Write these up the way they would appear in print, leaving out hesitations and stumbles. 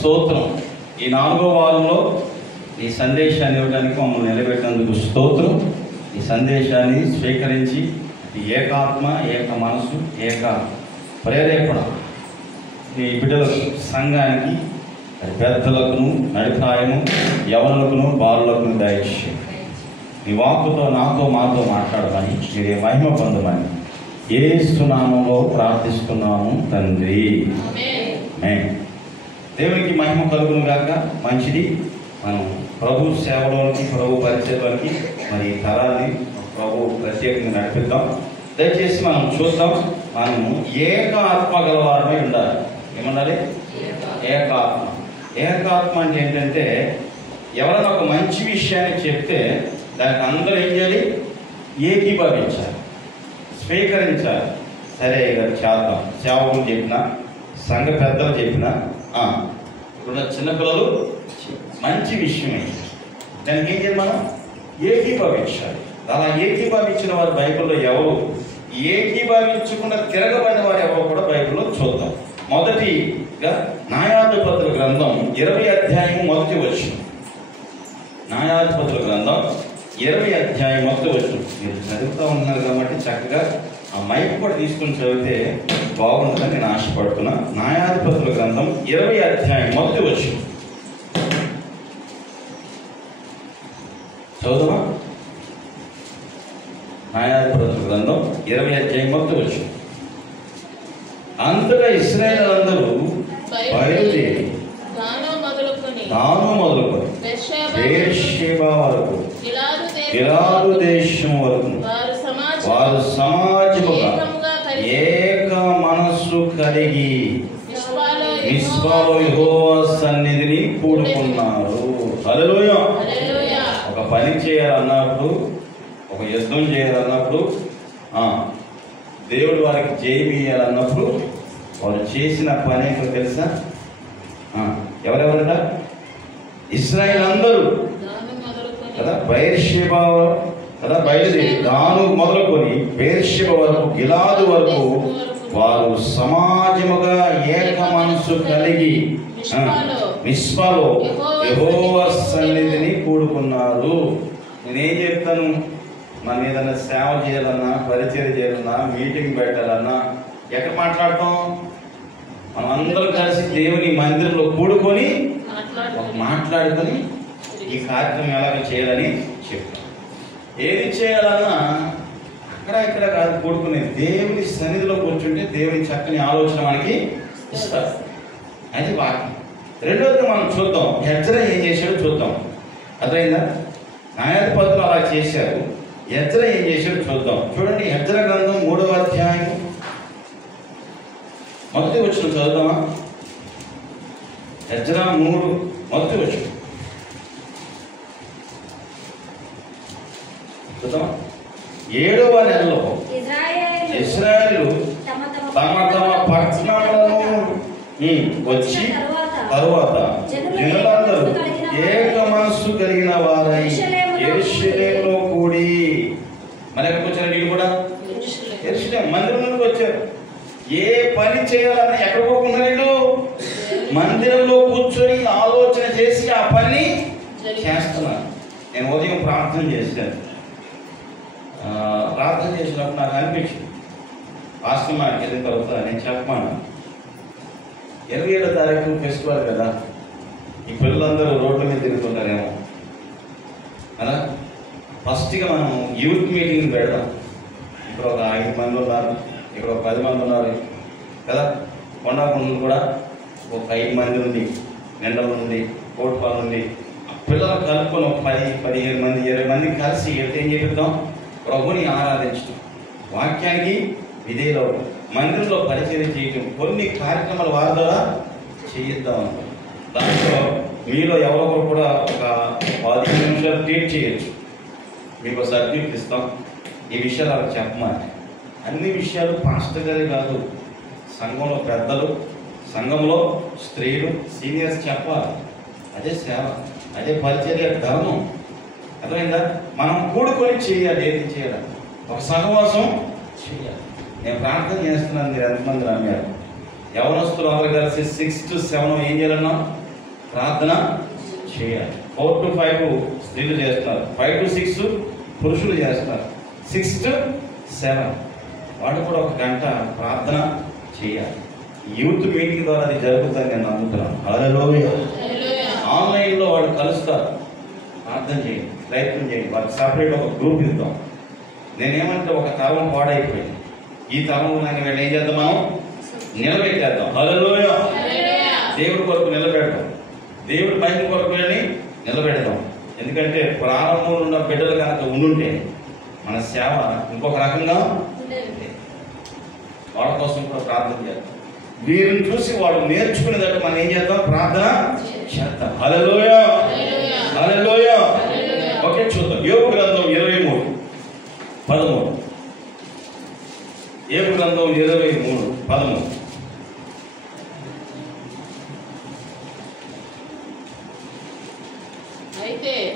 స్తోత్రం. ఈ 4వ వారంలో ఈ సందేశాన్ని ఇవ్వడానికి మమ్మల్ని నిలబెట్టినందుకు స్తోత్రం. ఈ సందేశాన్ని స్వీకరించి ఏకాత్మ, ఏక మనసు, ఏక ప్రేరేపణ ఈ బిడ్డల సంఘానికి, పెద్దలకును, నడిప్రాయము, యవనులకును, బాలులకును దయచేసి నీ వాక్కుతో నాతో మాతో మాట్లాడమని, మీరే మహిమ పొందమని యేసు నామములో ప్రార్థిస్తున్నాము తండ్రి. ఆమేన్. దేవునికి మహిమ కలుగును గాక. మంచిది. మనం ప్రభు సేవలోనికి, ప్రభు పరిచయంలోనికి మరి ఈ తరాన్ని ప్రభు ప్రత్యేకంగా నడిపిద్దాం. దయచేసి మనం చూద్దాం. మనము ఏక ఆత్మ గలవారమై ఉండాలి. ఏమన్నాలి? ఏకాత్మ. ఏకాత్మ అంటే ఏంటంటే, ఎవరైనా ఒక మంచి విషయాన్ని చెప్తే దానికి అందరూ ఏం చేయాలి? ఏకీభవించాలి, స్వీకరించాలి. సరే గారు చేద్దాం. సేవకులు చెప్పినా, సంఘ పెద్దలు చెప్పినా, ఇప్పుడు చిన్నపిల్లలు మంచి విషయమే, దానికి ఏం చేయాలి? మనం ఏకీభవించాలి. అలా ఏకీభవించిన వారు బైబిల్లో ఎవరు, ఏకీభవించకుండా తిరగబడిన వారు ఎవరో కూడా బైబిల్లో చూద్దాం. మొదటిగా న్యాయాధిపతుల గ్రంథం 20వ అధ్యాయం 1వ వచనం. న్యాయాధిపతుల గ్రంథం 20వ అధ్యాయం 1వ వచనం. మీరు చదువుతూ ఉన్నారు కాబట్టి చక్కగా ఆ మైక్ కూడా తీసుకుని చదివితే బాగుంటుందని నేను ఆశపడుతున్నా. న్యాయాధిపతుల గ్రంథం 20వ అధ్యాయం 1వ వచనం చదువుదామా? న్యాయాధిపతుల గ్రంథం 20వ అధ్యాయం 1వ వచనం. అంతటా ఇశ్రాయేలు అందరూ బయలుదేరి దాను మొదలుకొని బెర్షెబా వరకు, గిలాదు దేశం వరకు వారు సమాజముగా ఏక మనస్సు కలిగి మిస్పాలో యెహోవా సన్నిధిని కూడుకున్నారు. హల్లెలూయా. ఒక పని చేయాలన్నప్పుడు, ఒక యుద్ధం చేయాలన్నప్పుడు, దేవుడు వారికి జయమియాలన్నప్పుడు వారు చేసిన పని ఏంటో తెలుసా? ఎవరెవరట? ఇశ్రాయేలు అందరూ కదా, బెర్షెబా కదా, బయలుదేరి దాను మొదలుకొని బెర్షెబా వరకు, గిలాదు వరకు వారు సమాజముగా ఏక మనసు కలిగి మిస్పాలో యెహోవా సన్నిధిని కూడుకున్నారు. నేనేం చెప్తాను? మనం ఏదన్నా సేవ చేయాలన్నా, పరిచయం చేయాలన్నా, మీటింగ్ పెట్టాలన్నా ఎక్కడ మాట్లాడతాం? మనం అందరం కలిసి దేవుని మందిరంలో కూడుకొని మాట్లాడుకొని ఈ కార్యక్రమం ఎలాగ చేయాలని చెప్తాం. ఏది చేయాలన్నా అక్కడ ఇక్కడ కాదు, కూడుకునే దేవుని సన్నిధిలో కూర్చుంటే దేవుని చక్కని ఆలోచన మనకి ఇస్తారు. అది వాక్యం. రెండోది మనం చూద్దాం, ఎజ్రా ఏం చేశాడో చూద్దాం. అర్థమైందా? న్యాయాధిపతులు అలా చేశారు, ఎజ్రా ఏం చేశాడో చూద్దాం. చూడండి, ఎజ్రా గ్రంథం 3వ అధ్యాయం 1వ వచనం చదువుదామా? ఎజ్రా 3 1వ వచనం చూద్దాం. 7వ నెలలో ఇశ్రాయేలు తమ తమ పట్టణాలను వచ్చి తరువాత జనులందరూ ఏక మనస్సు కలిగిన వారై యెరూషలేములో కూడి. మరి ఎక్కడికి వచ్చారు? వీళ్ళు కూడా యెరూషలేము మందిరంలోకి వచ్చారు. ఏ పని చేయాలన్నా ఎక్కడ పోకున్నారు? వీళ్ళు మందిరంలో కూర్చొని ఆలోచన చేసి ఆ పని చేస్తున్నారు. నేను ఉదయం ప్రార్థన చేశాను. ప్రార్థన చేసినప్పుడు నాకు అనిపించింది, వాస్తవానికి ఎందుకు అవుతుందా నేను చెప్పాను. 27వ తారీఖు ఫెస్టివల్ కదా, ఈ పిల్లలందరూ రోడ్ల మీద తిరుగుతుంటారేమో కదా. ఫస్ట్గా మనం యూత్ మీటింగ్ పెడదాం. ఇక్కడ ఒక 5 మంది ఉన్నారు, ఇక్కడ ఒక 10 మంది ఉన్నారు కదా. కొండాకుండలు కూడా ఒక 5 మంది ఉంది, నిండలు ఉంది, కోటిపాలు ఉంది. పిల్లలు కలుపుకొని ఒక 10, 15 మంది, 20 మంది కలిసి ఏం చేపిద్దాం? ప్రభుని ఆరాధించడం, వాక్యానికి విధేయులు, మందిరంలో పరిచయం చేయటం, కొన్ని కార్యక్రమాలు వారి ద్వారా చేయిద్దాం అనుకో. దాంట్లో మీలో ఎవరొకరు కూడా ఒక 15 నిమిషాలు ట్రీట్ చేయొచ్చు. మీకు సబ్జెక్ట్ ఇస్తాం, ఈ విషయాలు అలా చెప్పమని. అన్ని విషయాలు పాస్టర్ గారే కాదు, సంఘంలో పెద్దలు, సంఘంలో స్త్రీలు, సీనియర్స్ చెప్పాలి. అదే సేవ, అదే పరిచర్య ధర్మం. అర్థమైందా? మనం కూడుకొని చేయాలి. ఏది చేయాలి? ఒక సహవాసం చేయాలి. నేను ప్రార్థన చేస్తున్నాను, మీరు ఎంతమంది నమ్మారు? యవనస్తులు అందరూ కలిసి 6 to 7 ఏం చేయాలన్నా ప్రార్థన చేయాలి. 4 to 5 స్త్రీలు చేస్తారు, 5 to 6 పురుషులు చేస్తారు, 6 to 7 వాళ్ళు కూడా 1 గంట ప్రార్థన చేయాలి. యూత్ మీటింగ్ ద్వారా అది జరుగుతుందని నేను నమ్ముతున్నాను. హల్లెలూయా. ఆన్లైన్లో వాళ్ళు కలుస్తారు, ప్రార్థన చేయండి, ప్రయత్నం చేయండి. వాళ్ళకి సపరేట్ ఒక గ్రూప్ ఇద్దాం. నేనేమంటే ఒక తరం పాడైపోయింది, ఈ తరంలో వీళ్ళు ఏం చేద్దాం, మనం నిలబెట్టేద్దాం. హల్లెలూయా. దేవుడి కొరకు నిలబెడదాం, దేవుడి మహిమ కొరకు వెళ్ళి నిలబెడదాం. ఎందుకంటే ప్రారంభంలో ఉన్న బిడ్డలు కనుక ఉండుంటే మన సేవ ఇంకొక రకంగా వాళ్ళ కోసం కూడా ప్రార్థన చేద్దాం. వీరిని చూసి వాళ్ళు నేర్చుకునేటట్టు మనం ఏం చేద్దాం, ప్రార్థన చేద్దాం. హల్లెలూయా, హల్లెలూయా. ఓకే, చూద్దాం. యోబు గ్రంథం 23:13. యోబు గ్రంథం 23:13.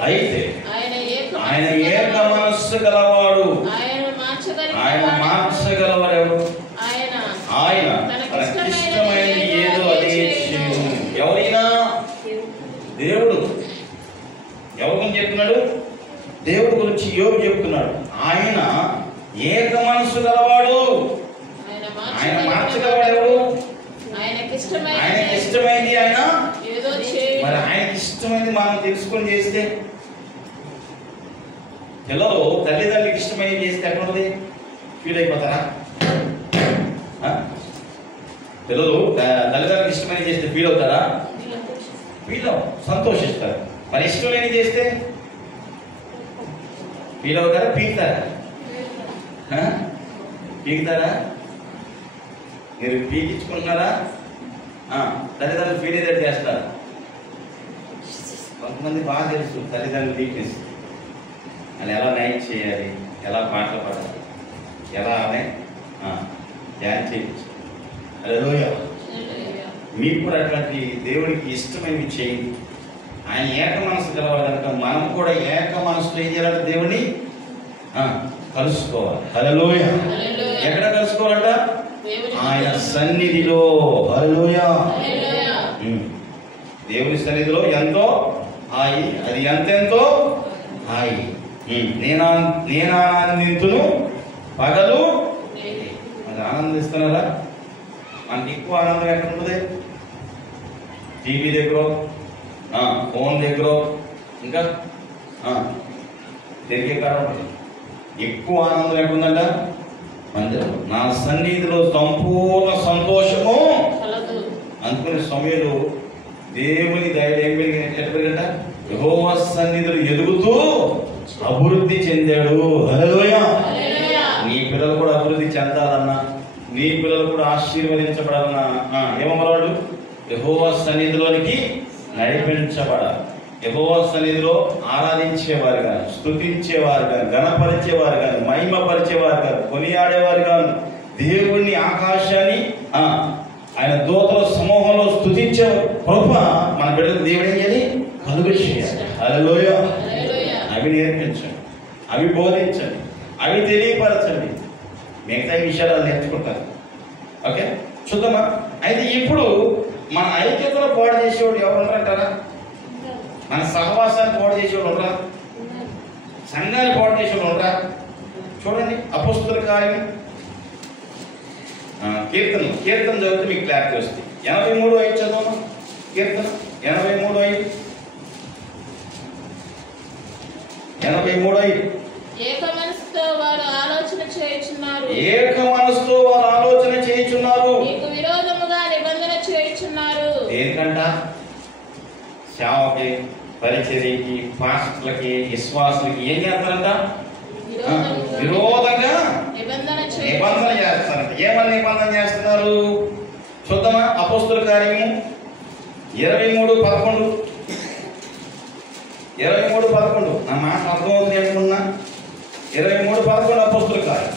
అయితే ఆయన ఏక మనస్సు గలవాడు, ఆయన మార్చగలవాడు ఎవరు? ఆయన తనకిష్టమైనది ఏదో అదే చేయును. ఎవరైనా దేవుడు ఎవరి గురించి చెప్తున్నాడు? దేవుడి గురించి యోబు చెప్తున్నాడు. ఆయన ఏక మనస్సు గలవాడు, ఆయన మార్చగలవాడు ఎవరు? ఆయనకి ఇష్టమైంది ఆయన. మరి ఆయనకి ఇష్టమైంది మనం తెలుసుకొని చేస్తే, పిల్లలు తల్లిదండ్రులకి ఇష్టమైనది చేస్తే ఎక్కడుంది? ఫీల్ అయిపోతారా? పిల్లలు తల్లిదండ్రులకు ఇష్టమైనది చేస్తే ఫీల్ అవుతారా? ఫీల్ సంతోషిస్తారు. మరి ఇష్టమైనది చేస్తే ఫీల్ అవుతారా? పీకుతారా? పీకుతారా? మీరు పీకించుకుంటున్నారా? తల్లిదండ్రులు ఫీల్ అయ్యేటట్టు చేస్తారు. కొంతమంది బాగా తెలుసు తల్లిదండ్రులు వీక్నెస్, అని ఎలా నైట్ చేయాలి, ఎలా పాటలు పాడాలి, ఎలా ధ్యానం చేయించాలి. హల్లెలూయా. మీకు కూడా అట్లాంటి దేవుడికి ఇష్టమైనవి చేయండి. ఆయన ఏక మనసు గలవాడు కనుక మనం కూడా ఏక మనసులో ఏం చేయాలంటే దేవుడిని కలుసుకోవాలి. హల్లెలూయా. ఎక్కడ కలుసుకోవాలంట? ఆయన సన్నిధిలో. హల్లెలూయా. దేవుని సన్నిధిలో ఎంతో హాయి, అది ఎంతెంతో హాయి. నేను ఆనందింతును పగలు. అది ఆనందిస్తున్నారా? మనకి ఎక్కువ ఆనందం ఎక్కడ ఉంటుంది? టీవీ దగ్గర, ఫోన్ దగ్గర, ఇంకా తిరిగే కారణం. ఎక్కువ ఆనందం ఎక్కడుందంట? మందిరం. నా సన్నిధిలో సంపూర్ణ సంతోషము అనుకునే సమయంలో దేవుని దయలు ఏం పెరిగినట్ట? యెహోవా సన్నిధిలో ఎదుగుతూ అభివృద్ధి చెందాడు. హల్లెలూయా. నీ పిల్లలు కూడా అభివృద్ధి చెందాలన్నా, నీ పిల్లలు కూడా ఆశీర్వదించబడాలన్నా ఏమవ్వాలి? యెహోవా సన్నిధిలోనికి నడిపించబడాలి. యెహోవా సన్నిధిలో ఆరాధించేవారు కానీ, స్తుతించేవారు కానీ, గణపరిచేవారు కానీ, మహిమపరిచేవారు కానీ, కొనియాడేవారు కానీ, దేవుణ్ణి ఆకాశాన్ని ఆయన దూతల సమూహంలో స్తుతించే కృప మన బిడ్డలకు దేవుడు ఏం చేయాలి? కలుగు చేయాలి. హల్లెలూయా. అవి నేర్పించండి, అవి బోధించండి, అవి తెలియపరచండి. మిగతా విషయాలు నేర్చుకుంటారు. ఓకే, చూద్దామా? అయితే ఇప్పుడు మన ఐక్యతలో పాడు చేసేవాడు ఎవరు ఉంటారంటారా? మన సహవాసాన్ని పాడు చేసేవాడు ఉండరా? సంఘాన్ని పాడు చేసేవాడు ఉండరా? చూడండి, అపోస్తలుల కార్యం కీర్తన చదివితే మీకు క్లారిటీ వస్తుంది. 83:5 చదవమా. కీర్తన 83:5. 83:5. ఏక మనసుతో వారు ఆలోచన చేయుచున్నారు. నీకు విరోధముగా నిబంధన చేయుచున్నారు. దేనికంట? సేవకి, పరిచర్యకి, పాస్టర్లకి, విశ్వాసులకి ఏం చేస్తారంట? విరోధంగా నిబంధన చేస్తారంట. ఏమని నిబంధన చేస్తున్నారు? చూద్దామా? అపోస్తలుల కార్యము 23:11. 23:11. నా మాట అర్థమవుతుంది అనుకున్నా. 23:11 అపోస్తలుల కార్యం.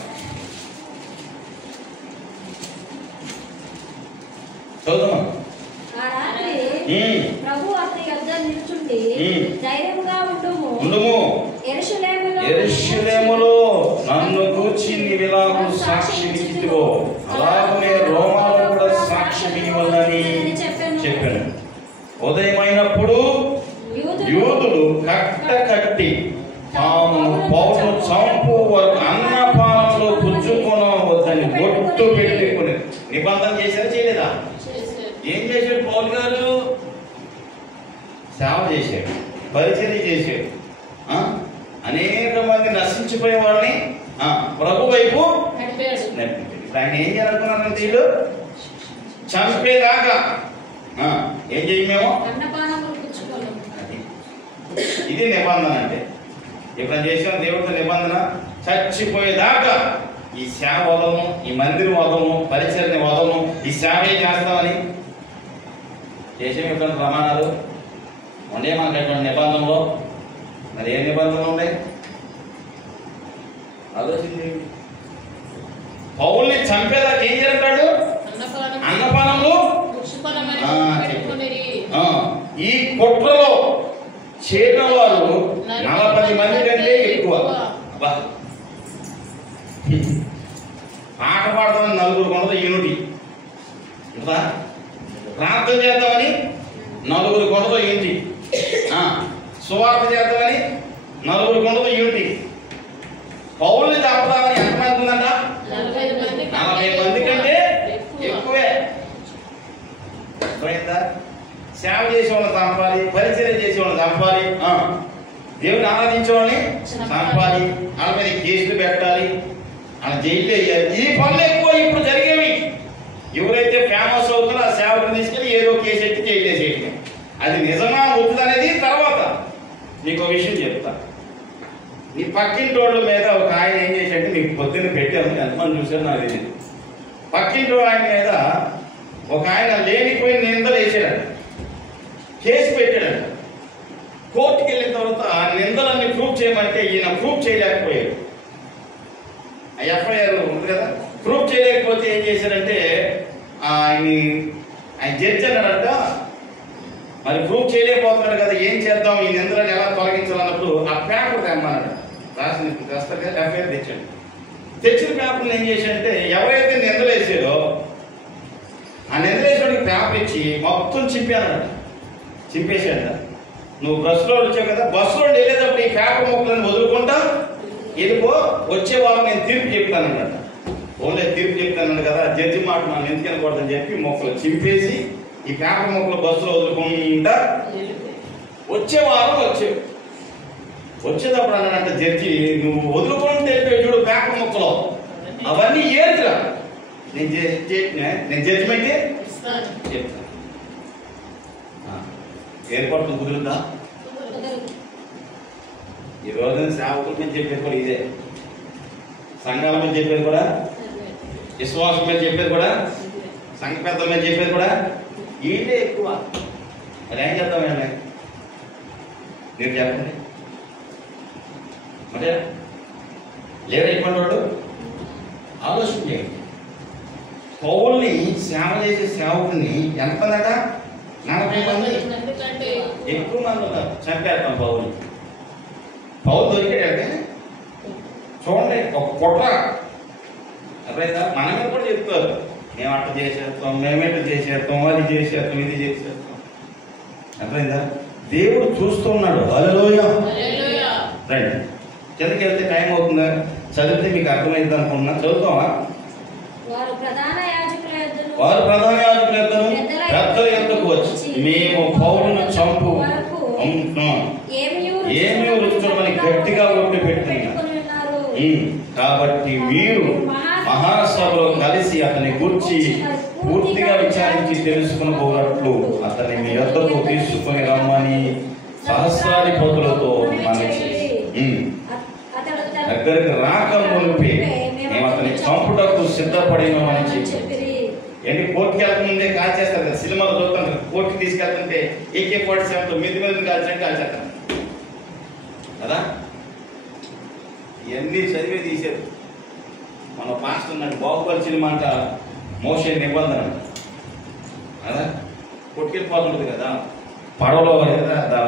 చదువుదామా? ప్రభు అతని యొద్ద నిలుచుండి ధైర్యముగా ఉండుము. యెరూషలేములో నన్ను గూర్చి నీవిలాగు సాక్షినిచ్చితివో, అలాగనే రోమాలో కూడా సాక్షి ఇవ్వాలని చెప్పాను. ఉదయమైనప్పుడు యూదులు కట్టి పౌరును చంపు వరకు అన్నపానంలో పుచ్చుకొనవద్దని ఒట్టు పెట్టుకుని నిబంధన చేశారా చేయలేదా? ఏం చేశాడు పౌలు గారు? సేవ చేశాడు, పరిచర్య చేశాడు. అనేక మంది నశించిపోయే వాళ్ళని ప్రభు వైపు నడిపించాడు. ఆయన ఏం చేయాలనుకున్నాను? వీళ్ళు చంపేదాకా ఏం చేయమేమో. ఇది నిబంధన అంటే. ఇప్పుడు చేసిన దేవుడితో నిబంధన చచ్చిపోయేదాకా ఈ సేవ వదము, ఈ మందిరం వదము, పరిచర్ని వదము, ఈ సేవే చేస్తామని చేసిన ప్రమాణాలు ఉండే మనకు అటువంటి నిబంధనలో. మరి ఏ నిబంధనలు ఉన్నాయి ఆలోచించి. పౌల్ని చంపేదాకా ఏం చేస్తాడు? అన్నపానంలో. ఈ కుట్రలో చేరిన వారు 40 మంది కంటే ఎక్కువ. పాట పాడతామని 4 కొండదు యూనిటీ. ప్రార్థన చేద్దామని 4 కొండదు యూనిటీ. సువార్త చేద్దామని 4 కొండదు యూనిటీ. పౌల్ని చంపుదామని ఎంతమంది ఉందంట? 40 మంది కంటే ఎక్కువే. సేవ చేసేవాళ్ళని చంపాలి, పరిచర్య చేసేవాళ్ళని చంపాలి, దేవుని ఆరాధించేవాళ్ళని చంపాలి, వాళ్ళ మీద కేసులు పెట్టాలి, వాళ్ళ జైలు వేయాలి. ఈ పనులు ఎక్కువ ఇప్పుడు జరిగేవి. ఎవరైతే ఫేమస్ అవుతారో ఆ సేవకుని తీసుకెళ్ళి ఏదో కేసు ఎట్టి జైలు వేసేయటం. అది నిజమా వద్దు అనేది తర్వాత నీకు ఒక విషయం చెప్తా. నీ పక్కింటి వాళ్ళ మీద ఒక ఆయన ఏం చేశాడంటే, నీకు పొద్దున్న పెట్టాను, ఎంతమంది చూసారు నాకు తెలియదు. పక్కింటి ఆయన మీద ఒక ఆయన లేనిపోయిన నిందలు వేసాడంట, కేసు పెట్టాడంట. కోర్టుకి వెళ్ళిన తర్వాత ఆ నిందలన్నీ ప్రూఫ్ చేయమంటే ఈయన ప్రూఫ్ చేయలేకపోయాడు. ఆ ఎఫ్ఐఆర్ ఉంది కదా, ప్రూఫ్ చేయలేకపోతే ఏం చేశాడంటే ఆయన జడ్జి అన్నాడంట, మరి ప్రూఫ్ చేయలేకపోతున్నాడు కదా, ఏం చేద్దాం, ఈ నిందలను ఎలా తొలగించాలన్నప్పుడు ఆ పేపర్ తెమ్మన్నాడు. రాసిన ఎఫ్ఐఆర్ తెచ్చాడు. తెచ్చిన పేపర్ని ఏం చేశాడంటే, ఎవరైతే నిందలు వేసాడో ఆ నిందలేశ్వరుడికి పేపర్ ఇచ్చి మొత్తం చింపేశాడ. నువ్వు బస్సులో వచ్చావు కదా, బస్సులో వెళ్ళేటప్పుడు ఈ పేపర్ మొక్కలను వదులుకుంటా వెళ్ళిపో, వచ్చే వాళ్ళు నేను తీర్పు చెప్తానన్నట. ఓన్లీ తీర్పు చెప్తాను కదా, జడ్జి మాట మనం ఎందుకు అనకూడదని చెప్పి మొక్కలు చింపేసి ఈ పేపర్ మొక్కలు బస్సులో వదులుకుంటా వచ్చే వారం వచ్చేటప్పుడు అన్నాడంట జడ్జి, నువ్వు వదులుకుంటే చూడు పేపర్ మొక్కలో అవన్నీ ఏరురా, నేను జడ్జిమెంట్ చెప్తాను. ఏర్పాట్లు కుదురుద్దా? ఈ రోజున సేవకుల మీద చెప్పేది కూడా ఇదే, సంఘాల మీద చెప్పేది కూడా, విశ్వాసం మీద చెప్పేది కూడా, సంఘ పెద్దల మీద చెప్పేది కూడా ఇదే ఎక్కువ. మరి ఏం చేద్దామండి? మీరు చెప్పండి. అంటే లేదా ఇటువంటి వాడు ఆలోచన చేయండి. పౌల్ని సేవ చేసే సేవకుని ఎంతమందట? 40 మంది. ఎక్కువ మంది ఉన్నారు. చంపేస్తాం పౌల్ని. పౌలు దొరికాడే చూడండి, ఒక కుట్ర. అర్థమైందా? మన మీద కూడా చెప్తారు, మేము అట్లా చేసేస్తాం, మేమేట్లా చేసేస్తాం, అది చేసేస్తాం, ఇది చేసేస్తాం. అర్థమైందా? దేవుడు చూస్తున్నాడు. హల్లెలూయా. రండి, కిందకి వెళ్తే టైం అవుతుందా? చదివితే మీకు అర్థమైంది అనుకుంటున్నా. చదువుతామా? వారు ప్రధాన యాజకుల యొద్దకు పెద్దల యొద్దకు వచ్చి, మేము పౌలును చంపు ఏమీ రుచుకోమని గట్టిగా ఒట్టు పెట్టుకున్నారు. కాబట్టి మీరు మహాసభలో కలిసి అతని గురించి పూర్తిగా విచారించి తెలుసుకునబోనట్లు అతన్ని మీ యొద్దకు తీసుకుని రమ్మని సహస్రాధిపతులతో మనకి దగ్గరికి రాక మునిపే మేము అతని చంపుటకు సిద్ధపడినామని చెప్పి. ఏంటి, కోర్టుకి వెళ్తుంటే కాల్చేస్తారు కదా, సినిమాలు చూస్తాం కదా, కోర్టుకి తీసుకెళ్తుంటే AK-47తో మీద కాల్చేస్తాం కదా. ఇవన్నీ చదివే తీసారు. మన పాస్టర్ ఉన్నాడు, బాహుబలి సినిమా అంట, మోషే నిబంధన కదా, కొట్టుకెళ్ళిపోతుంటుంది కదా పడవలో కదా.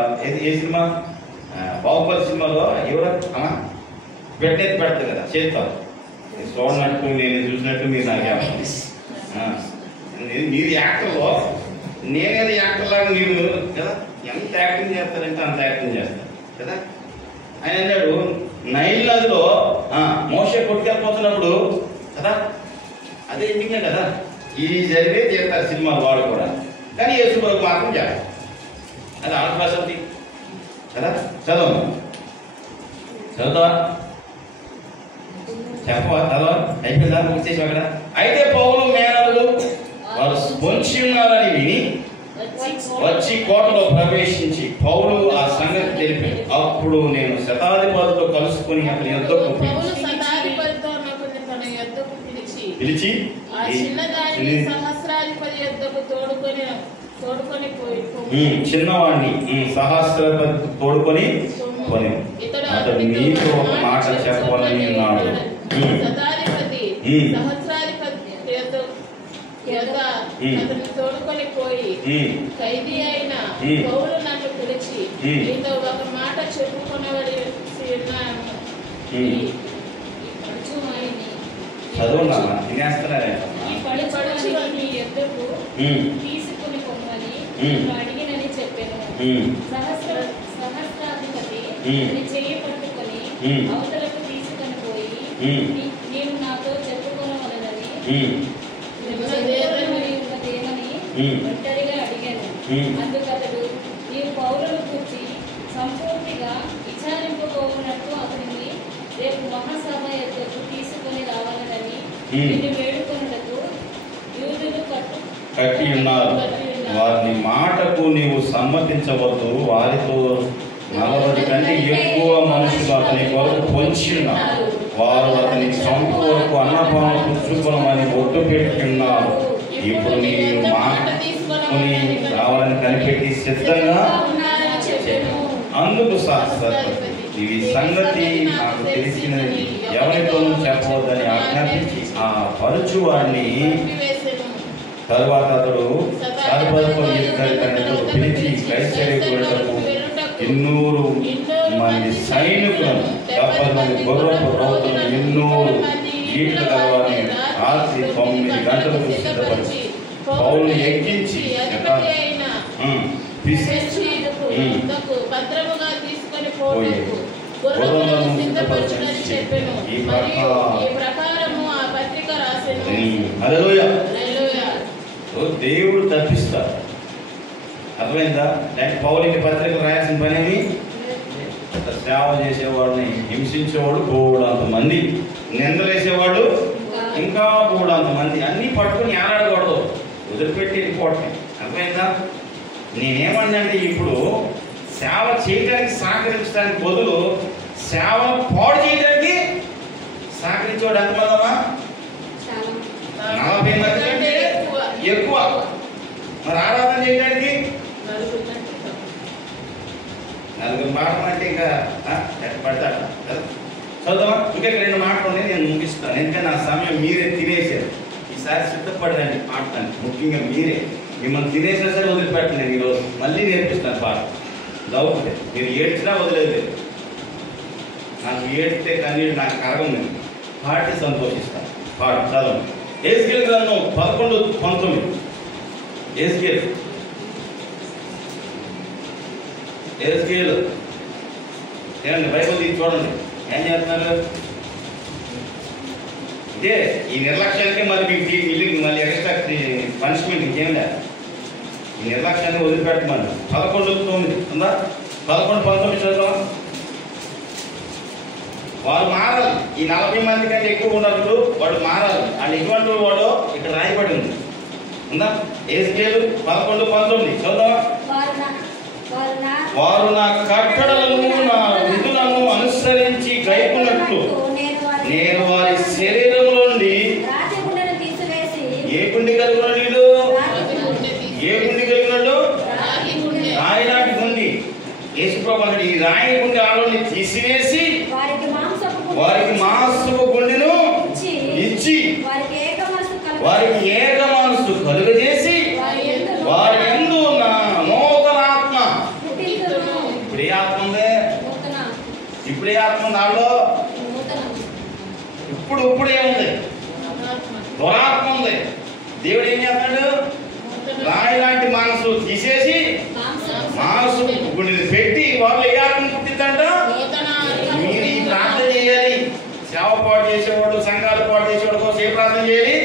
ఏ సినిమా? బాహుబలి సినిమాలో ఎవరో పెట్టేది పెడతారు కదా, చేస్తారు. చూడనట్టు నేను చూసినట్టు మీరు నాకు మీరు యాక్టర్లో నేనేది యాక్టర్లాగా మీరు కదా ఎంత యాక్టింగ్ చేస్తారంటే అంత యాక్టింగ్ చేస్తారు కదా. ఆయన అన్నాడు నైల్ నదిలో మోషే కొట్టుకెళ్ళిపోతున్నప్పుడు కదా, అదే ఎండింగే కదా. ఈ జరిగే చేస్తారు సినిమాలు వాళ్ళు కూడా, కానీ యేసుప్రభు మాత్రం చేస్తారు. అది ఆత్మశక్తి కదా. చదవను చదువుతావా, చెప్పవా, చదవా, అయిపోయిందా, పూర్తి చేసి అక్కడ. అయితే పౌలు మేనలు వారు పొంచి ఉన్నారని విని వచ్చి కోటలో ప్రవేశించి పౌలు ఆ సంగతి తెలిపాడు. అప్పుడు నేను శతాధిపతితో కలుసుకుని అతని యొద్దకు పిలిచి చిన్నవాడిని సహస్రపతి తోడుకొని కొని అతడు నీకు ఒక మాట చెప్పాలని ఉన్నాడు. తోడుకొని పోయి ఖైదీ అయిన పౌలు నన్ను పిలిచి నీతో ఒక మాట చెప్పుకునవలసి ఉన్నాను. ఈ పడి పడుచులో నీ ఎద్దకు తీసుకుని పొమ్మని అడిగినని చెప్పాను. సహస్రాధిపతి చెయ్యి పట్టుకొని అవతలకు తీసుకొని పోయి నీవు నాతో చెప్పుకోనవలనని ఒంటరిగా అడిగాను. అందుకతడు నీవు పౌరులు కూర్చి సంపూర్తిగా విచారింపబోకున్నట్టు అతనిని రేపు మహాసభ ఎద్దకు తీసుకొని రావాలని నిన్ను వేడుకొనుటకు యూదులు కట్టి ఉన్నారు. వారి మాటకు నీవు సమ్మతించవద్దు. వారితో 40 కంటే ఎక్కువ మనుషులు అతని కొరకు పొంచి ఉన్నారు. వారు అతని సొంత వరకు అన్నపానం పుచ్చుకోమని ఒట్టు పెట్టుకున్నారు. ఇప్పుడు నీవు మాటని రావాలని కనిపెట్టి సిద్ధంగా అందుకు ఈ సంగతి నాకు తెలిసినది ఎవరితోనూ చెప్పవద్దని ఆజ్ఞాపించి ఆ పరుచు వాడిని తరువాత అతడు పిలిచి కైసరేయులకు 200 మంది సైనికులను 70 మంది గొర్రెపు రౌతులను 200 ఈట్ల గలవారిని రాత్రి 9 గంటలకు సిద్ధపరిచి పౌలుని ఎక్కించి దేవుడు తప్పిస్తాడు. అర్థమైందా? పౌలుకి పత్రికలు రాయాల్సిన పని సేవ చేసేవాడిని హింసించేవాడు బోడంత మంది, నిందలేసేవాడు ఇంకా బోడంత మంది, అన్నీ పట్టుకుని ఏనాడకూడదు, వదిలిపెట్టి వెళ్ళిపోవటం. అర్థమైందా? నేనేమన్నాంటే ఇప్పుడు సేవ చేయడానికి సహకరించడానికి బదులు సేవ పాడు చేయడానికి సహకరించేవాడు ఎంతమందమ్మా? 40 మంది కంటే ఎక్కువ. మరి ఆరాధన చేయడానికి 4 మాటలు అంటే ఇంకా పడతాడు కదా. చదువుతామా? ఇంకా 2 మాటలు ఉన్నాయి, నేను ముగిస్తాను. ఎందుకంటే నా సమయం మీరే తినేసారు. ఈసారి సిద్ధపడదండి పాడటానికి, ముఖ్యంగా మీరే. మిమ్మల్ని తినేసినా సరే వదిలిపెట్టలేదు. ఈరోజు మళ్ళీ నేర్పిస్తాను పాట. దౌర్తే మీరు ఏడ్చినా వదిలేదు. నాకు ఏడితే కన్నీళ్ళు నాకు కరగం, పాటి సంతోషిస్తాను. పాడు చదవండి. ఎహెజ్కేలు గ్రంథం 11:19. ఎహెజ్కేలు ఏమండి బైబిల్ తీసి చూడండి. ఏం చేస్తున్నారు? ఇదే ఈ నిర్లక్ష్యానికి మళ్ళీ మీకు ఇల్లు మళ్ళీ ఎక్స్ట్రా పనిష్మెంట్ ఇంకేం లేదు. ఈ నిర్లక్ష్యాన్ని వదిలిపెట్టమని 11:9 ఉందా? 11:19 చదువు. వాడు మారాలి. ఈ 40 మంది కంటే ఎక్కువ ఉన్నప్పుడు వాడు మారాలి. అండ్ ఇటువంటి వాడు ఇక్కడ రాయబడి ఉంది. ఉందా? ఎహెజ్కేలు 11:19 చదువు. వారు నా కట్టడలను నా విధులను అనుసరించి గైకొన్నట్లు నేను వారి శరీరంలో నుండి ఏ గుండె కలిగిన నీళ్ళు, ఏ గుండె కలిగినట్టు రాయి నాటి గుండి. యేసుప్రభు అన్నాడు ఈ రాయి గుండె ఆలోని తీసివేసి వారికి మాంసపు గుండెను ఇచ్చి వారికి ఏక మనస్సు కలుగజేసి వారి యందు నా నూతనాత్మ. ఇప్పుడే ఆత్మ ఉంది, ఇప్పుడే ఆత్మ ఉంది నాలో. ఇప్పుడు ఏముంది? దురాత్మ ఉంది. దేవుడు ఏం చేస్తాడు? రాయి లాంటి మనసు తీసేసి మనసు గుడిని పెట్టి వాళ్ళు ఏ ఆత్మ పుట్టిందంట. మీరు ఈ ప్రార్థన చేయాలి. సేవ పాటు చేసేవాడు, సంఘాలు పాటు చేసేవాడు కోసం ఏ ప్రార్థన చేయాలి?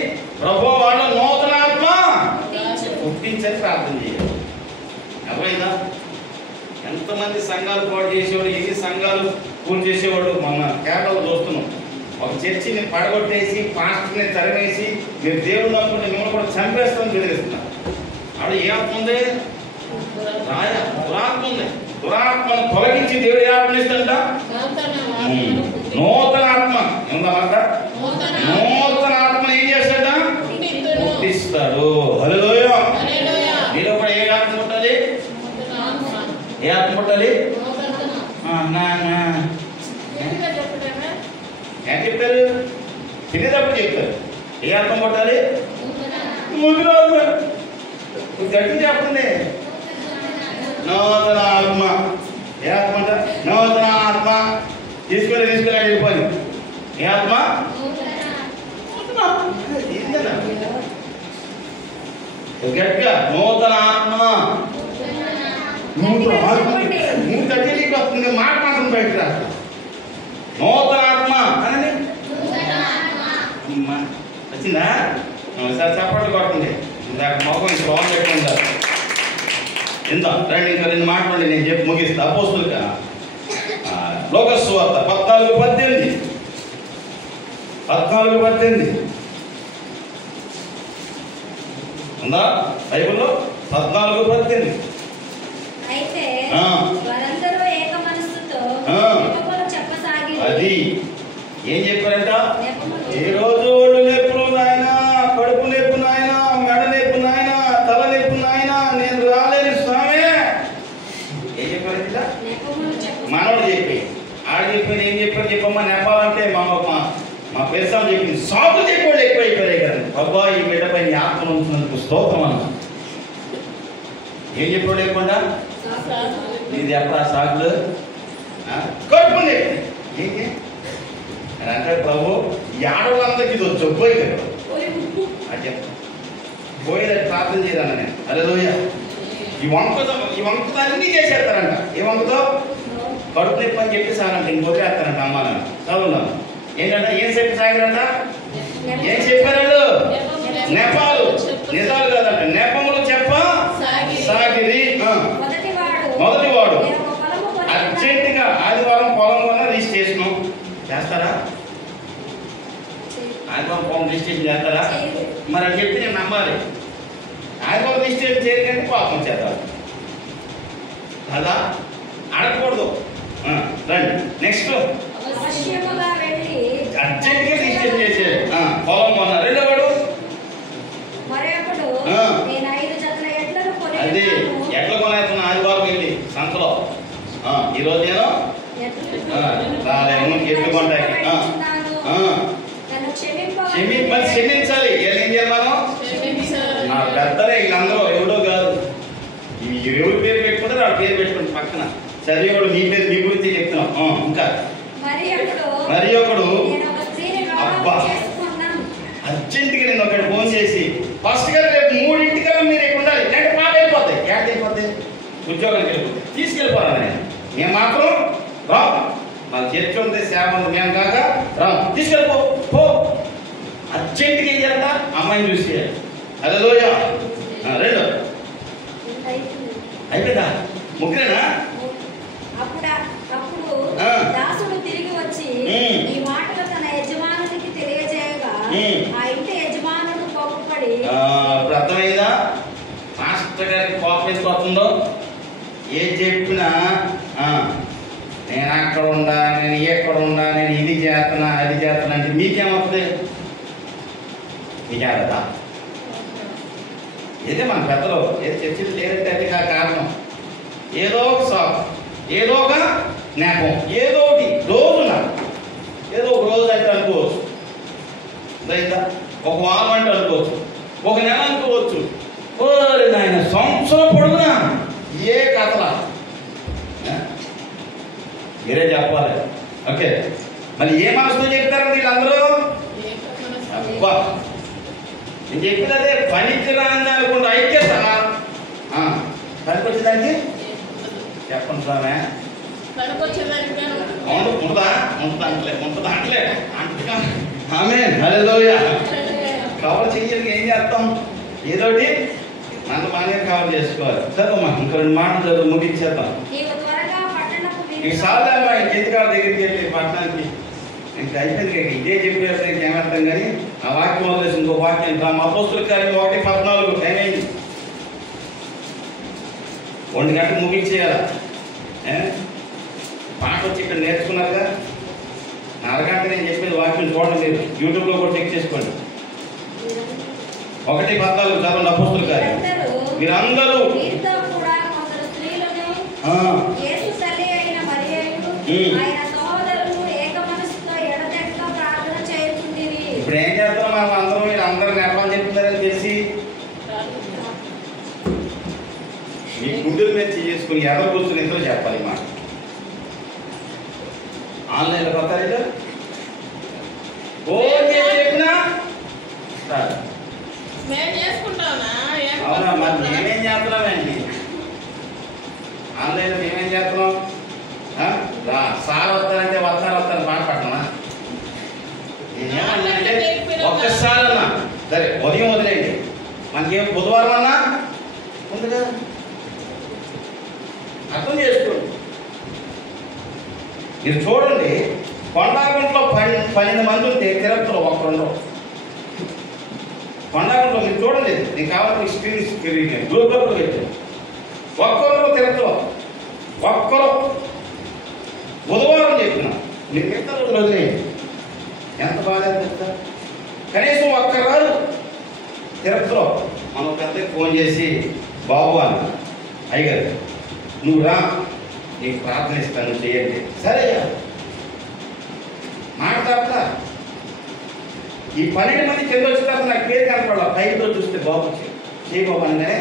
ప్రభు వాళ్ళు నూతన ఆత్మ పుట్టించని ప్రార్థన చేయాలి. అర్థమైందా? ఎంతమంది సంఘాలు పాటు చేసేవాడు, ఎన్ని సంఘాలు పూజ చేసేవాడు. మొన్న కేరళలో చూస్తున్నాం. ఒక చర్చిని పడగొట్టేసి పాస్టర్ని తరిమేసి మీరు దేవుడు అనుకుంటే మిమ్మల్ని కూడా చంపేస్తామని బెదిరిస్తున్నారు. అక్కడ ఏ ఆత్మ ఉంది? దురాత్మ ఉంది. దురాత్మను తొలగించి దేవుడు ఏ ఆత్మ ఇస్తాడంట? నూతన ఆత్మ. ఏమన్నమాట? నూతన ఆత్మ ఏం చేస్తాడ? పుట్టిస్తాడు. హల్లెలూయా. మీలో కూడా ఏ ఆత్మ పుట్టాలి? ఏ ఆత్మ పుట్టాలి? ఏం చెప్పారు? తినేటప్పుడు చెప్పారు. ఏ ఆత్మ పుట్టాలి? గట్టి చెప్పండి. నూతన ఆత్మ. ఏ ఆత్మ అంట? నూతన ఆత్మ. తీసుకెళ్ళి వెళ్ళిపోయి. ఏ ఆత్మ? గట్టిగా నూతన ఆత్మ. నూతన ఆత్మ. నువ్వు గట్టిగా వస్తుంది. మాట మాత్రం బయట రా. నూతన ఆత్మ అని వచ్చిందా? సార్ చప్పట్లు కొట్టండి. ఇందాక మొగం స్ట్రాంగ్ పెట్టుకుంటారు. ఇంత రండి, ఇంకా 2 మాట్లాడండి, నేను చెప్పి ముగిస్తా. అపోస్తులుగా లోకస్ సువార్త 14:18 ఉందా బైబిల్లో? 14:18. అయితే వారందరూ ఏక మనస్సుతో చెప్పసాగి. అది ఏం చెప్పారంట? ఏ రోజు ఒళ్ళు నొప్పులు నాయన, కడుపు నొప్పు నాయన, మెడ నొప్పు నాయన, తల నొప్పు నాయన, నేను రాలేను స్వామి. ఏం చెప్పారంట? మనోడు చెప్పి ఆడు చెప్పింది ఏం చెప్పారు? చెప్పమ్మా నెప్పాలంటే మా పెరుసాలు చెప్పింది. సాగు చెప్పాడు ఎక్కువైపోయాయి కదా. బాబా ఈ బిడ్డపై నీ ఆత్మ ఉంచినందుకు స్తోత్రం అన్న. ఏం చెప్పాడు? లేకుండా నీది ఎప్పుడు ఆ సాగులు కడుపు ఏంటి అని అంటాడు ప్రభు. ఈ ఆడవాళ్ళందరికీ ఇది జబ్బోయి కదా అని చెప్తా. పోయేది ప్రార్థన చేయదన్న నేను. హల్లెలూయా. ఈ వంకతన్నీ చేసేస్తారంట. ఏ వంకతో? కడుపు నొప్పి అని చెప్పి సారంట. ఇంక వదిలేస్తారంట అమ్మ నాన్న. చదువున్నాను ఏంటంటే ఏం చెప్పి సాగిరంట? ఏం చెప్పారు? నెపాలు. నిజాలు కాదంట. నెపములు చెప్ప సాగిరి. మొదటివాడు అర్జెంటుగా ఆదివారం పొలం వల్ల రిజిస్ట్రేషన్ చేస్తారా? ఆదివారం పొలం రిజిస్ట్రేషన్ చేస్తారా? మరి అని చెప్పి నేను నమ్మాలి. ఆదివారం రిజిస్ట్రేషన్ చేయకంటే పాపం చేద్దాం. అలా అడగకూడదు. రండి నెక్స్ట్. అర్జెంట్గా రిజిస్ట్రేషన్ చేసేది పొలం కొన్న. రెండోవాడు అది ఎట్లా కొనేస్తున్నా ఆదివారం వెళ్ళి సంతలో. ఈరోజు నేను రాలేము ఎట్లు కొంటాకి. క్షమించాలి. ఏం చేయాలి మనం? నా పెద్దలే వీళ్ళందరూ ఎవడో కాదు. ఎవరు పేరు పెట్టుకుంటారు వాళ్ళ పేరు పెట్టుకుంటే పక్కన చదివేవాడు మీ పేరు మీ గురించి చెప్తున్నాం. ఇంకా మరి ఒకడు అబ్బా అర్జెంటుగా నేను ఒకటి ఫోన్ చేసి ఫస్ట్ గా రేపు 3:00 మీరు ఇక్కడ ఉండాలి. అంటే పాప వెళ్ళిపోతాయి. ఏంటి వెళ్ళిపోతాయి? ఉద్యోగానికి వెళ్ళిపోతాయి. తీసుకెళ్ళిపోరా నేను. మేము మాత్రం రాం. మాకు చర్చ ఉంది, సేవ ఉంది, మేము కాక రాం. తీసుకెళ్ళిపో పో. అర్జెంటుగా ఏం చేయాలంట? అమ్మాయిని చూసి చేయాలి. హల్లెలూయా. రెండు అయిపోయిందా? ముగ్గురేనా? అప్పుడు దాసుడు తిరిగి వచ్చి ఈ మాటలు తన యజమానునికి తెలియజేయగా ఆ ఇంటి యజమానుడు కోపపడి. ఇప్పుడు అర్థమైందా? మాస్టర్ గారికి కోపం ఎందుకు? ఏం చెప్పినా నేను అక్కడ ఉండా, నేను ఎక్కడ ఉండా, నేను ఇది చేస్తున్నా అది చేస్తున్నా అంటే మీకేమవుతుంది? మీకేదా? ఇదే మన పెద్దలు ఏదో చర్చలు లేదంటే అది కారణం. ఏదో ఒక సాకు, ఏదో ఒక నేపం, ఏదో ఒకటి రోజున ఏదో ఒక రోజు అంటే అనుకోవచ్చు, లేదా ఒక వారం అంటే అనుకోవచ్చు, ఒక నెల అనుకోవచ్చు. ఓరే నాయన సంవత్సరం పొడుగునా ఏ కథలా మీరే చెప్పాలి. ఓకే, మళ్ళీ ఏ మనసుతో చెప్తారు వీళ్ళందరూ? అబ్బా నేను చెప్పినదే పనికి రాని అనుకుంటే ఐక్యత పనికొచ్చేదానికి చెప్పండి స్వామి. ఉంటుందా ఆమేన్ హల్లెలూయా. కవర్ చెయ్యడానికి ఏం చేస్తాం? ఏదోటి నన్ను బాగా కవర్ చేసుకోవాలి. చదువు ఇంకో 2 మాటలు చదువు ముగించేద్దాం. ఈ సాధారణ చేతికాడ దగ్గరికి వెళ్ళి పట్టణానికి ఇంకా అయిపోయింది. ఇదే చెప్పేస్తే ఏమర్థం కానీ ఆ వాక్యం వదిలేసి ఇంకో వాక్యం అపోస్తుల కార్యం 1:14 టైం అయింది. 1 గంట ముగించేయాల. పాట వచ్చి ఇక్కడ నేర్చుకున్నారుగా. అరగంట నేను చెప్పేది వాక్యం చూడండి, మీరు యూట్యూబ్లో కూడా చెక్ చేసుకోండి. 1:14 చదవండి అపోస్తుల కార్యం. మీరందరూ ఇప్పుడు ఏం చేస్తాం? మనం అందరూ నెరవేరు చెప్తున్నారని తెలిసి మీ గుండెల మీద చేసుకుని ఎడ కూర్చుని ఎంతో చెప్పాలి మాట. ఆన్లైన్లో కొత్త ఓ చెప్పినా అవునా? మరి మేమేం చేస్తున్నామండి ఆన్లైన్లో? మేమేం చేస్తున్నాం? సార్ వస్తారంటే వస్తారు మాట పట్టణమా? నేనేమన్నానంటే ఒక్కసారి అన్నా సరే ఉదయం వదిలేండి, మనకేం బుధవారం అన్నా ఉంది కదా, అర్థం చేసుకోండి. మీరు చూడండి, కొండాగుంట్లో 12 మంది ఉంటే తిరుపతిలో ఒక్కరుండవు. కొండాగుంట్లో మీరు చూడండి, నీకు కావాల్సిన స్క్రీన్ గ్రూప్లో పెట్టారు. ఒక్కరు తిరుపతిలో ఒక్కరు బుధవారం చెప్పిన మీరు మిగతా రోజులు వదిలేయండి. ఎంత బాగా చెప్తా. కనీసం ఒక్కరు రాదు తిరుపతిలో. మనం పెద్దకి ఫోన్ చేసి బాబు అని, అయ్యగారు నువ్వు రా, నీకు ప్రార్థన ఇస్తాను చేయండి. సరే మాట తప్ప. ఈ 12 మంది కింద వచ్చిన తర్వాత నాకు పేరు కనపడాలి. పైతో చూస్తే బాబు చేయి బాబు అనగానే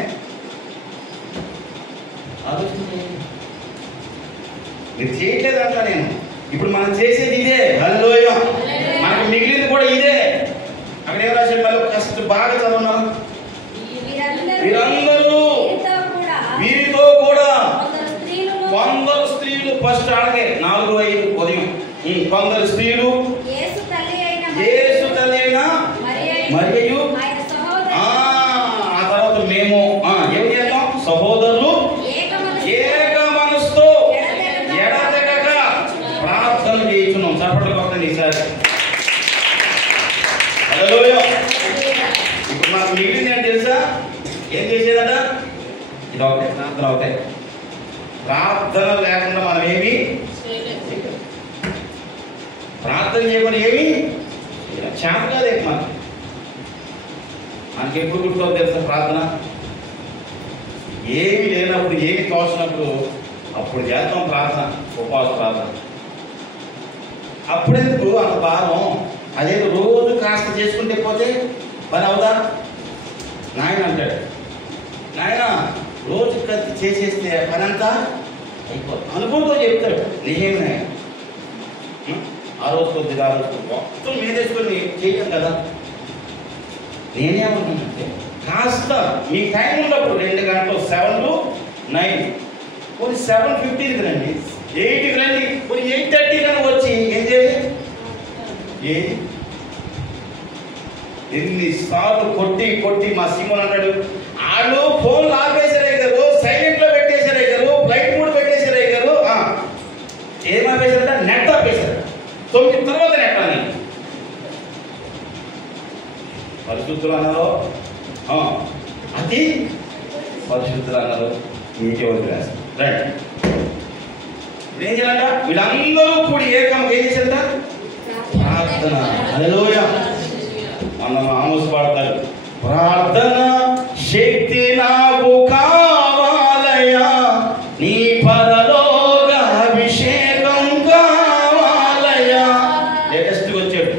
మీరు చేయట్లేదంట. నేను ఇప్పుడు మనం చేసేది ఇదే. హల్లెలూయా. మనకు మిగిలింది కూడా ఇదే. అక్కడ ఏం రాశాడు? మళ్ళీ కష్ట బాగా చదువున్నాం. వీరందరూ వీరితో కూడా కొందరు స్త్రీలు ఫస్ట్ అలాగే 4-5 ఉదయం కొందరు స్త్రీలు యేసు తల్లి అయిన మరియు ఆ తర్వాత మేము ఏం చేద్దాం? సహోదరులు ఏక మనసుతో ఎడతెగక ప్రార్థన చేయించున్నాం. చప్పట్లు కొట్టండి ఈసారి. హల్లెలూయా. ఇప్పుడు నాకు మిగిలింది ఏంటి తెలుసా? ఏం చేసేదట? ఇది ఒకటే ప్రార్థన. ఒకటే ప్రార్థన లేకుండా మనం ఏమి ప్రార్థన చేయకుండా ఏమి చేత కాదు. మనకి ఎప్పుడు గుర్తుంది తెలుసా? ప్రార్థన ఏమి లేనప్పుడు, ఏమి తోచినప్పుడు అప్పుడు చేద్దాం ప్రార్థన, ఉపవాస ప్రార్థన. అప్పుడెందుకు అంత భారం? అదే రోజు కాస్త చేసుకుంటే పోతే పని అవుదా? నాయన అంటాడు, నాయన రోజు చేసేస్తే పని అంతా అయిపోతుంది. అనుభవంతో చెప్తాడు. నిజమే, ఆ రోజు కొద్దిగా ఆ రోజు మొత్తం మీదేసుకొని చేయలేం కదా. నేనేమనుకున్నానంటే కాస్త మీ టైం ఉన్నప్పుడు 2 గంటలు 7 to 9 కొన్ని 7:15కి రండి, 8కి రండి, కొన్ని 8:30 కానీ వచ్చి ఏం చేయాలి? ఎన్నిసార్లు కొట్టి మా సీమన్ అన్నాడు, వాళ్ళు ఫోన్లు ఆపేసారు అయ్యారు, సైలెంట్లో పెట్టేశారు అయ్యారు, ఫ్లైట్ మోడ్ పెట్టేశారు అయ్యారు. ఏం ఆపేశారంట? నెట్ ఆపేశారు. 9 తర్వాత నెట్ అని పరిశుద్ధులు అన్నారు, అతి పరిశుద్ధులు అన్నారు. మీకే వదిలేస్తారు. రైట్. ఇప్పుడు ఏం చేయాలంట? వీళ్ళందరూ కూడి ఏం చేశారంట? ప్రార్థన. హల్లెలూయా. మనం ఆమోస్ పాడతారు, ప్రార్థన శక్తి నాకు కావాలయ్యా, నీ పరలోక అభిషేకం కావాలయ్యా. లేటెస్ట్గా వచ్చాడు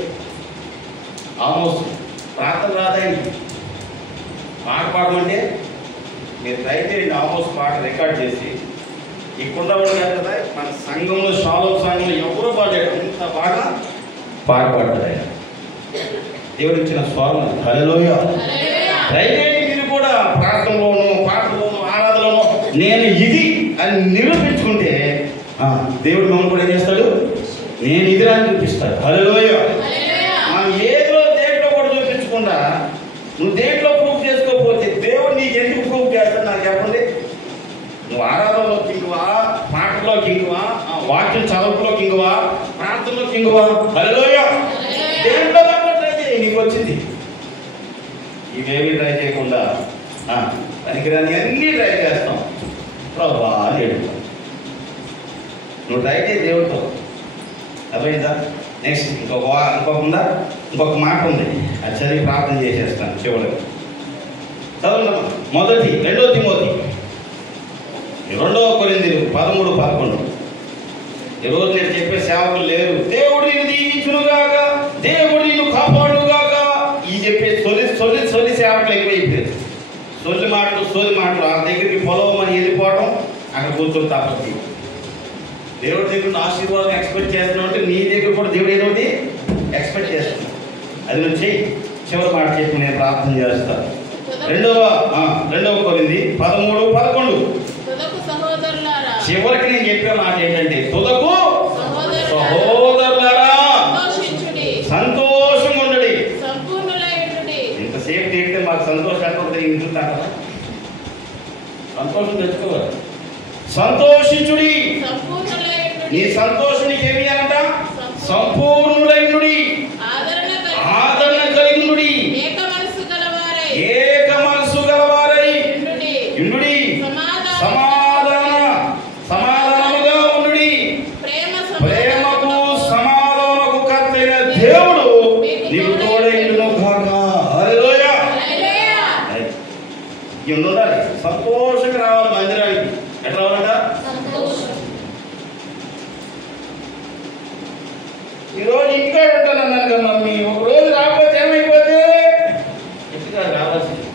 ఆమోస్. ప్రార్థన రాదండి. పాట పాడమంటే మీరు ట్రై చేయండి. ఆమోస్ పాట రికార్డ్ చేసి ఇక్కడ ఉండదు కదా, మన సంఘంలో షాలో సంఘంలో ఎవరో పాడాడు, అంత బాగా పాట పాడతాడు ఆయన. దేవుడు ఇచ్చిన స్వరం. హల్లెలూయా. ట్రై చేయండి మీరు కూడా. ప్రార్థనలోను, పాటలోను, ఆరాధనలోను నేను ఇది అని నిరూపించుకుంటే దేవుడు మమ్మల్ని కూడా ఏం చేస్తాడు? నేను ఇది అని చూపిస్తాడు. హల్లెలూయా. మనం ఏదో దేంట్లో కూడా చూపించకుండా నువ్వు దేంట్లో ప్రూఫ్ చేసుకోకపోతే దేవుడు నీకు ఎందుకు ప్రూఫ్ చేస్తాడు? నాకు చెప్పండి. నువ్వు ఆరాధనలో కింగువా, పాటలో కింగువా, వాక్యం చదువులో కింగువా, ప్రార్థనలో కింగువా? హల్లెలూయా. దేంట్లో ట్రై చేయి, నీకు వచ్చింది. ఇవేమి ట్రై చేయకుండా పనికిరాని అన్నీ ట్రై చేస్తాం. ప్రభువా లేడు. నువ్వు ట్రై చేయి దేవుడితో. అర్థమైందా? నెక్స్ట్ ఇంకొక మాట ఉంది, అది చదివి ప్రార్థన చేసేస్తాను చివరికి. చదవండి. 2 తిమోతి 2 కొరింథీయులు 13-11. ఈరోజు నేను చెప్పే సేవకులు లేరు. దేవుడు నిన్ను దీవించునుగాక, దేవుడు నిన్ను కాపాడుగాక, ఈ చెప్పే సొలి సేవకులు ఎక్కువైపోయారు. సోది మాటలు ఆ దగ్గరికి పొలవమని వెళ్ళిపోవడం, అక్కడ కూర్చొని తప్పది. దేవుడి దగ్గర ఆశీర్వాదం ఎక్స్పెక్ట్ చేస్తున్నావు అంటే నీ దగ్గర కూడా దేవుడు ఏదో ఎక్స్పెక్ట్ చేస్తున్నావు. అది నువ్వు చెయ్యి. చివరి మాట చెప్పి నేను ప్రార్థన చేస్తాను. 2 కొరింథీ 13-11. చివరికి నేను చెప్పే మాట ఏంటంటే, తుదకు సహోదరులారా సంతోషంగా ఉండడి. ఇంతసేపు తింటే మాకు సంతోషం అంటే ఇంటుంటా కదా, సంతోషం తెచ్చుకోవాలి. సంతోషించుడి. నీ సంతోషం ఏమి అంట? సంపూర్ణులైనడి, ఆదరణ కలిగినుడి, ఏక మనసు గలవారై ఉండుడి, సమాధానముగా ఉండుడి. ప్రేమకు సమాధానముకు కర్తైన దేవుడు నీకు తోడైండును గాక. హల్లెలూయా. ఇవి ఉండాలి. సంతోషంగా రావాలి మందిరానికి. ఎట్లా రావాలంట? ఈరోజు ఇంకా ఉంటాను అన్నాను కదా మమ్మీ, ఒక రోజు రాకపోతే ఏమైపోతే ఎట్లా రావాల్సింది?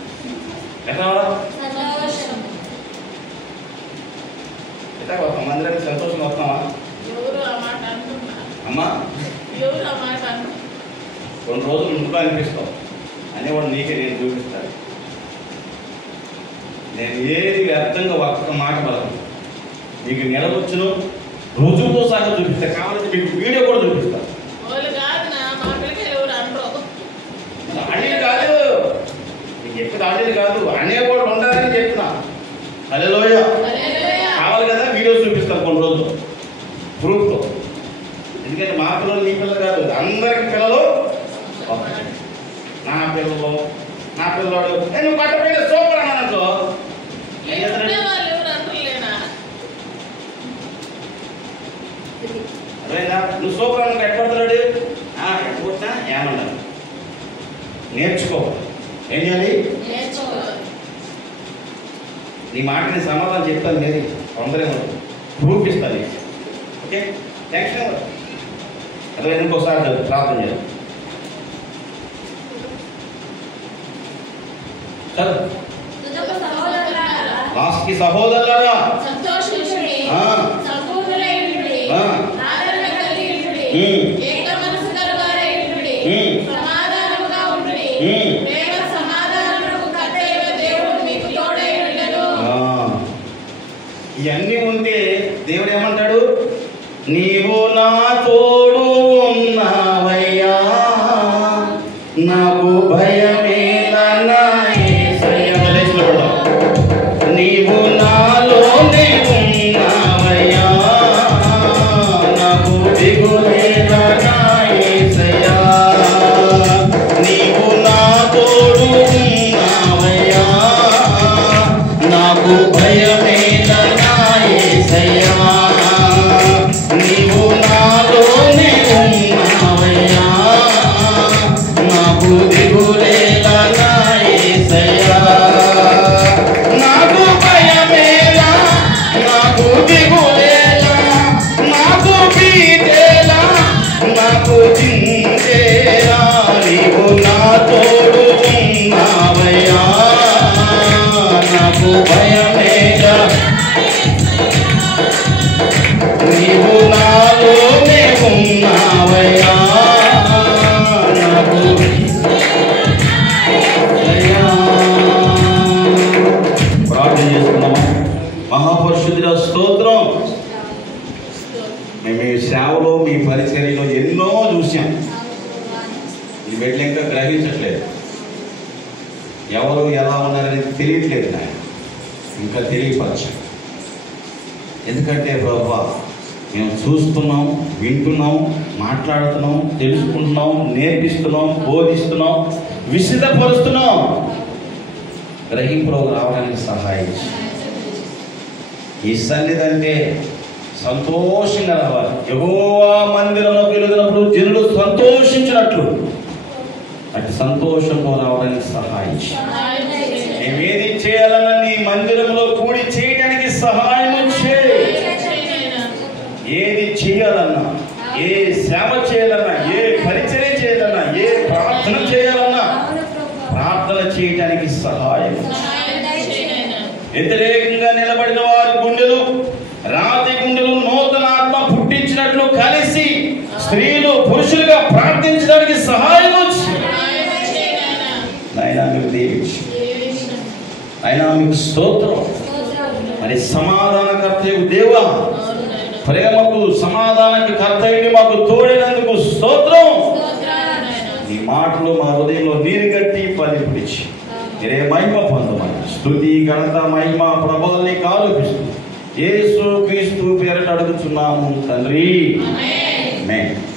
ఎట్లా రావాలి? ఎట్లా వస్తాం మందిరానికి? సంతోషంగా వస్తామా? అమ్మా కొన్ని రోజులు ఇంట్లో అనిపిస్తాం అనేవాడు నీకే నేను చూపిస్తాను. నేను ఏది వ్యర్థంగా ఒక్క మాట బలం మీకు నిలవచ్చును, రుజువుతో సహా చూపిస్తా. కావాలంటే మీకు వీడియో కూడా చూపిస్తాను. ఆడేది కాదు, నీకు చెప్పేది ఆడేది కాదు, అనేవాడు ఉండాలని చెప్తున్నా. హల్లెలూయా. కావాలి కదా వీడియో చూపిస్తాను కొన్ని రోజులు ప్రూఫ్తో. ఎందుకంటే మా పిల్లలు నీ పిల్లలు కాదు, అందరికి పిల్లలు. నా పిల్లవాడు నువ్వు పట్టపోయిన సూపర్ అన్నానుకో, నువ్వు సూపర్ అన్న ఎట్టబడుతున్నాడు ఎట్టబుట్టినా ఏమన్నాడు? నేర్చుకో. ఏం చేయాలి? నీ మాట నేను సమాధానం చెప్తాను. లేదు తొందరగా ప్రూఫ్ ఇస్తాను. ఓకే, టెన్షన్ అదే. ఇంకోసారి ప్రార్థన చేయాలి. లాస్ట్కి సహోదరులారా ఇవన్నీ ఉంటే దేవుడు ఏమంటాడు? నీవు నా తోడు ఉన్నావయ్యా, నాకు భయమేలా, నీవు నాలోనే ఉన్నావయ్యా, నాకు దిగులేలా యేసయ్యా, నీవు నా తోడు ఉన్నావయ్యా, నాకు భయమేలా యేసయ్యా, నీవు నాలోనే ఉన్నావయ్యా, నాకు దిగులేలా యేసయ్యా, నాకు భయమేలా, నాకు దిగులేలా, నాకు భీతేలా, నాకు చింతేలా, నీవు నా తోడు ఉన్నావయ్యా, నాకు భయమేలా, నీవు నాలోనే ఉన్నావయ్యా, నాకు ప్రార్థన చేసుకున్నామా? మేము మీ సేవలో మీ పరిచర్యలో ఎన్నో చూసాం. ఈ బిడ్డలు ఇంకా గ్రహించట్లేదు. ఎవరు ఎలా ఉన్నారనేది తెలియట్లేదు నాయన. ఇంకా తెలియపరచం. ఎందుకంటే ప్రభువా మేము చూస్తున్నాం, వింటున్నాం, మాట్లాడుతున్నాం, తెలుసుకుంటున్నాం, నేర్పిస్తున్నాం, బోధిస్తున్నాం, విసిదపరుస్తున్నాం. గ్రహింపులోకి రావడానికి సహాయం. ఈ సన్నిధి అంటే సంతోషంగా రావాలి. యెహోవా మందిరంలో వెలుగునప్పుడు జనులు సంతోషించినట్లు అటు సంతోషంతో రావడానికి సహాయం. మేమేది చేయాలన్నా నీ మందిరంలో కూడి చేయడానికి సహాయం చేయి. ఏది చేయాలన్నా, ఏ సేవ చేయాలన్నా, ఏ పరిచర్య చేయాలన్నా, ఏ ప్రార్థన చేయాలన్నా ప్రార్థన చేయడానికి సహాయం. వ్యతిరేకంగా నిలబడిన వారి గుండెలు, రాతి గుండెలు నూతన ఆత్మ పుట్టించినట్లు కలిసి స్త్రీలు పురుషులుగా ప్రార్థించడానికి సహాయం. నాయనా మీకు దీవించు. అయినా మీకు స్తోత్రం. మరి సమాధానకర్త దేవా, ప్రేమకు సమాధానానికి కర్త మాకు తోడినందుకు స్తోత్రం. ఈ మాటలు మా హృదయంలో నీరు కట్టి ఫలించి మీరే మహిమ పొందమని స్తుతి, ఘనత, మహిమ, ప్రభావాన్ని ఆరోపిస్తూ యేసు క్రీస్తు పేరట అడుగుచున్నాము తండ్రి. ఆమేన్.